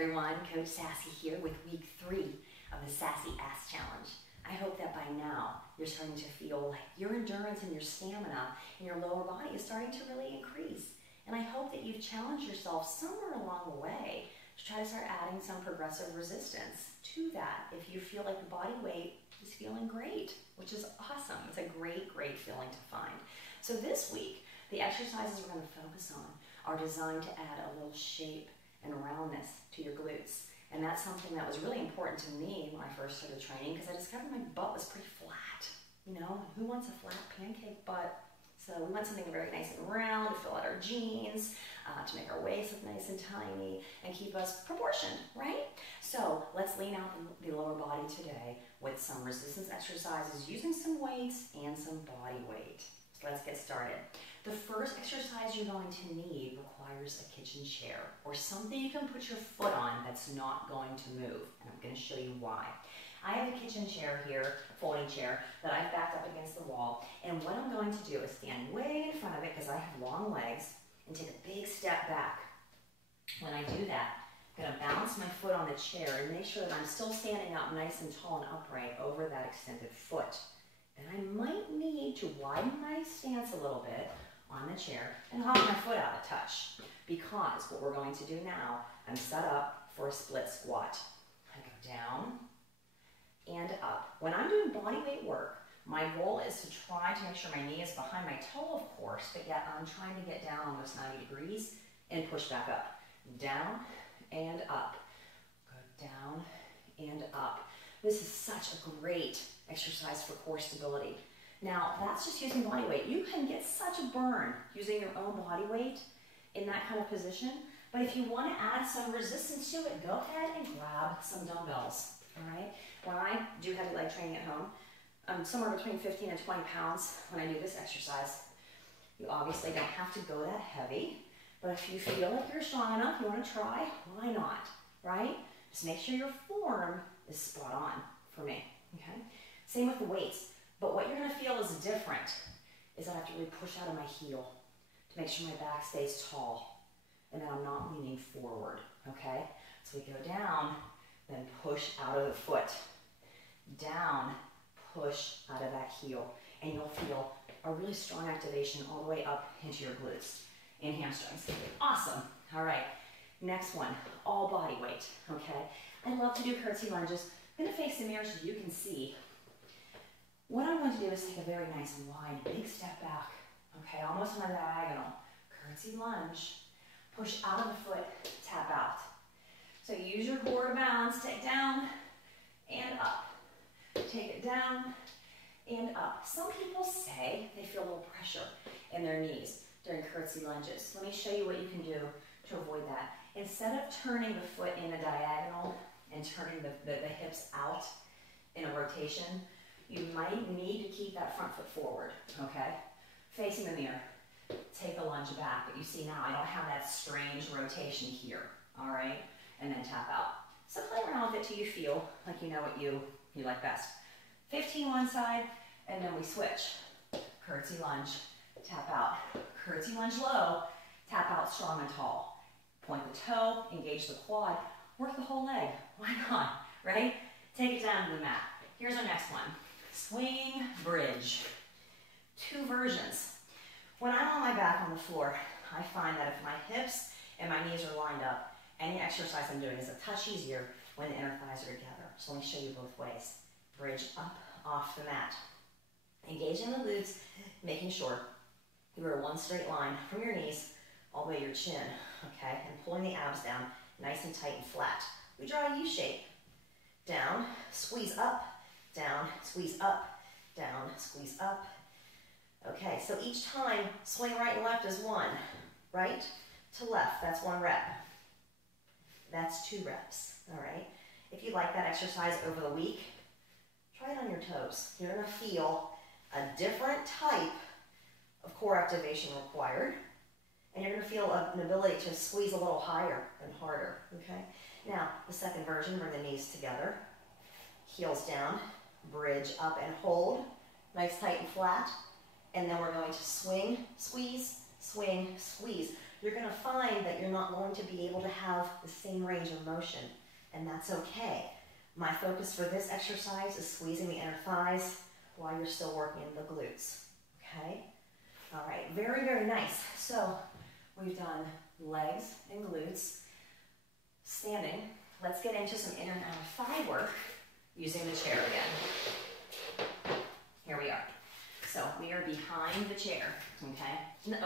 everyone, Coach Sassy here with week 3 of the Sassy Ass Challenge. I hope that by now you're starting to feel like your endurance and your stamina in your lower body is starting to really increase. And I hope that you've challenged yourself somewhere along the way to try to start adding some progressive resistance to that if you feel like the body weight is feeling great, which is awesome. It's a great, great feeling to find. So this week, the exercises we're going to focus on are designed to add a little shape and roundness to your glutes. And that's something that was really important to me when I first started training because I discovered my butt was pretty flat. You know, who wants a flat pancake butt? So we want something very nice and round to fill out our jeans, to make our waist look nice and tiny, and keep us proportioned, right? So let's lean out the lower body today with some resistance exercises using some weights and some body weight. So let's get started. The first exercise you're going to need requires a kitchen chair or something you can put your foot on that's not going to move. And I'm going to show you why. I have a kitchen chair here, folding chair, that I've backed up against the wall. And what I'm going to do is stand way in front of it because I have long legs and take a big step back. When I do that, I'm going to balance my foot on the chair and make sure that I'm still standing up nice and tall and upright over that extended foot. And I might need to widen my stance a little bit on the chair and hop my foot out a touch because what we're going to do now, I'm set up for a split squat. I go down and up. When I'm doing body weight work, my goal is to try to make sure my knee is behind my toe, of course, but yet I'm trying to get down almost 90 degrees and push back up. Down and up. Go down and up. This is such a great exercise for core stability. Now, that's just using body weight. You can get such a burn using your own body weight in that kind of position, but if you want to add some resistance to it, go ahead and grab some dumbbells, all right? When I do heavy leg training at home, I'm somewhere between 15 and 20 pounds when I do this exercise. You obviously don't have to go that heavy, but if you feel like you're strong enough, you want to try, why not, right? Just make sure your form is spot on for me, okay? Same with the weights. But what you're going to feel is different is that I have to really push out of my heel to make sure my back stays tall and that I'm not leaning forward, okay? So we go down, then push out of the foot. Down, push out of that heel. And you'll feel a really strong activation all the way up into your glutes and hamstrings. Awesome. All right. Next one, all body weight, okay? I love to do curtsy lunges. I'm going to face the mirror so you can see. What I'm going to do is take a very nice wide, big step back, okay, almost on a diagonal. Curtsy lunge, push out of the foot, tap out. So use your core to balance, take down and up. Take it down and up. Some people say they feel a little pressure in their knees during curtsy lunges. Let me show you what you can do to avoid that. Instead of turning the foot in a diagonal and turning the hips out in a rotation, you might need to keep that front foot forward, okay? Facing the mirror, take the lunge back, but you see now I don't have that strange rotation here, all right? And then tap out. So play around with it till you feel like you know what you like best. 15 one side, and then we switch. Curtsy lunge, tap out. Curtsy lunge low, tap out strong and tall. Point the toe, engage the quad, work the whole leg. Why not, right? Take it down to the mat. Here's our next one. Swing, bridge. 2 versions. When I'm on my back on the floor, I find that if my hips and my knees are lined up, any exercise I'm doing is a touch easier when the inner thighs are together. So let me show you both ways. Bridge up off the mat. Engage in the glutes, making sure you are one straight line from your knees all the way to your chin, okay? And pulling the abs down nice and tight and flat. We draw a U shape. Down, squeeze up, down, squeeze up, down, squeeze up. Okay, so each time, swing right and left is 1. Right to left, that's 1 rep. That's 2 reps, all right? If you like that exercise over the week, try it on your toes. You're gonna feel a different type of core activation required, and you're gonna feel an ability to squeeze a little higher and harder, okay? Now, the second version, bring the knees together, heels down, bridge up and hold, nice, tight, and flat. And then we're going to swing, squeeze, swing, squeeze. you're going to find that you're not going to be able to have the same range of motion, and that's okay. My focus for this exercise is squeezing the inner thighs while you're still working the glutes, okay? All right, very, very nice. So we've done legs and glutes. Standing, let's get into some inner and outer thigh work using the chair again. Here we are. So we are behind the chair, okay? No,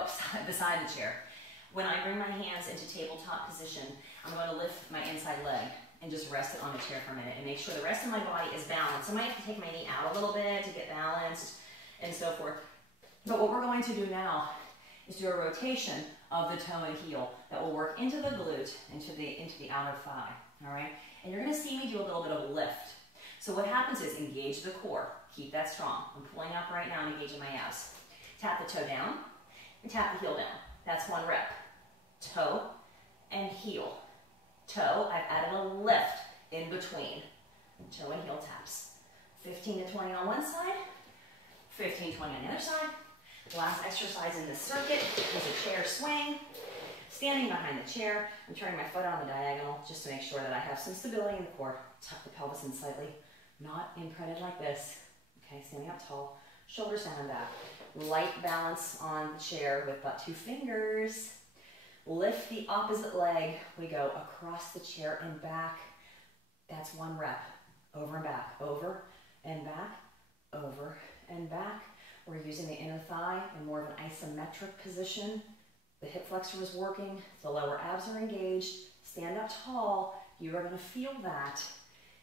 beside the chair. When I bring my hands into tabletop position, I'm going to lift my inside leg and just rest it on the chair for a minute and make sure the rest of my body is balanced. I might have to take my knee out a little bit to get balanced and so forth. But what we're going to do now is do a rotation of the toe and heel that will work into the glute, into the outer thigh, all right? And you're going to see me do a little bit of a lift. So what happens is engage the core. Keep that strong. I'm pulling up right now and engaging my abs. Tap the toe down and tap the heel down. That's one rep. Toe and heel. Toe, I've added a lift in between. Toe and heel taps. 15 to 20 on one side, 15, 20 on the other side. Last exercise in this circuit is a chair swing. Standing behind the chair, I'm turning my foot on the diagonal just to make sure that I have some stability in the core. Tuck the pelvis in slightly, not imprinted like this. Okay, standing up tall, shoulders down and back. Light balance on the chair with but 2 fingers. Lift the opposite leg. We go across the chair and back. That's one rep. Over and back, over and back, over and back. We're using the inner thigh in more of an isometric position. The hip flexor is working. The lower abs are engaged. Stand up tall. You are going to feel that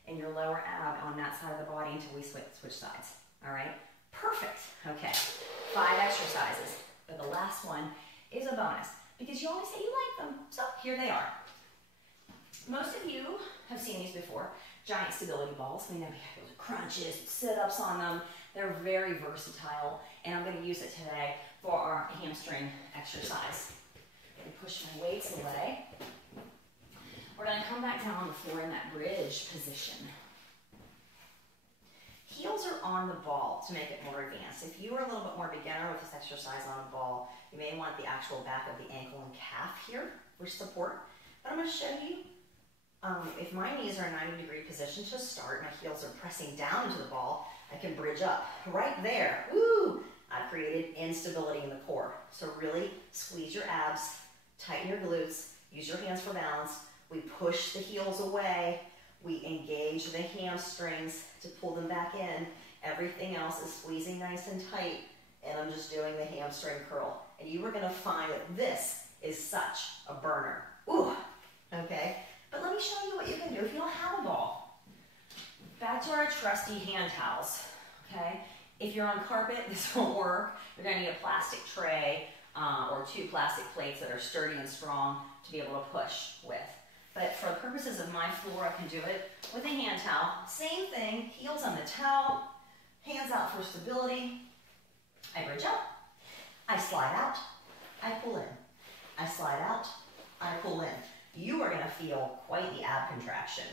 in your lower ab on that side of the body until we switch sides. All right? Perfect. Okay. 5 exercises. But the last one is a bonus because you always say you like them. So here they are. Most of you have seen these before. Giant stability balls. We know we have those crunches, sit-ups on them. They're very versatile, and I'm going to use it today for our hamstring exercise. I'm going to push my weights away. We're going to come back down on the floor in that bridge position. Heels are on the ball to make it more advanced. If you are a little bit more beginner with this exercise on a ball, you may want the actual back of the ankle and calf here for support. But I'm going to show you, if my knees are in a 90-degree position to start, my heels are pressing down into the ball, I can bridge up. Right there, woo! I've created instability in the core. So really squeeze your abs, tighten your glutes, use your hands for balance. We push the heels away. We engage the hamstrings to pull them back in. Everything else is squeezing nice and tight, and I'm just doing the hamstring curl. And you are gonna find that this is such a burner. Ooh, okay? But let me show you what you can do if you don't have a ball. Back to our trusty hand towels, okay? If you're on carpet, this won't work. You're gonna need a plastic tray or 2 plastic plates that are sturdy and strong to be able to push with. But for the purposes of my floor, I can do it with a hand towel. Same thing, heels on the towel, hands out for stability. I bridge up, I slide out, I pull in. I slide out, I pull in. You are gonna feel quite the ab contraction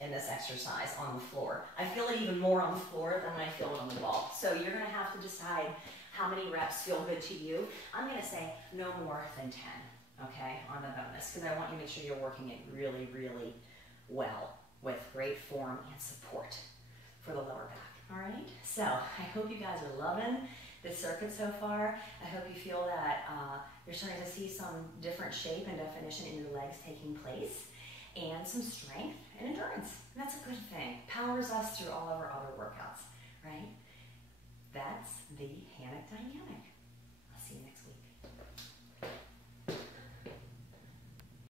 in this exercise on the floor. I feel it even more on the floor than when I feel it on the ball. So you're gonna have to decide how many reps feel good to you. I'm gonna say no more than 10, okay, on the bonus, because I want you to make sure you're working it really, really well with great form and support for the lower back, all right? So I hope you guys are loving this circuit so far. I hope you feel that you're starting to see some different shape and definition in your legs taking place, and some strength and endurance. And that's a good thing. Powers us through all of our other workouts, right? That's the hammock dynamic.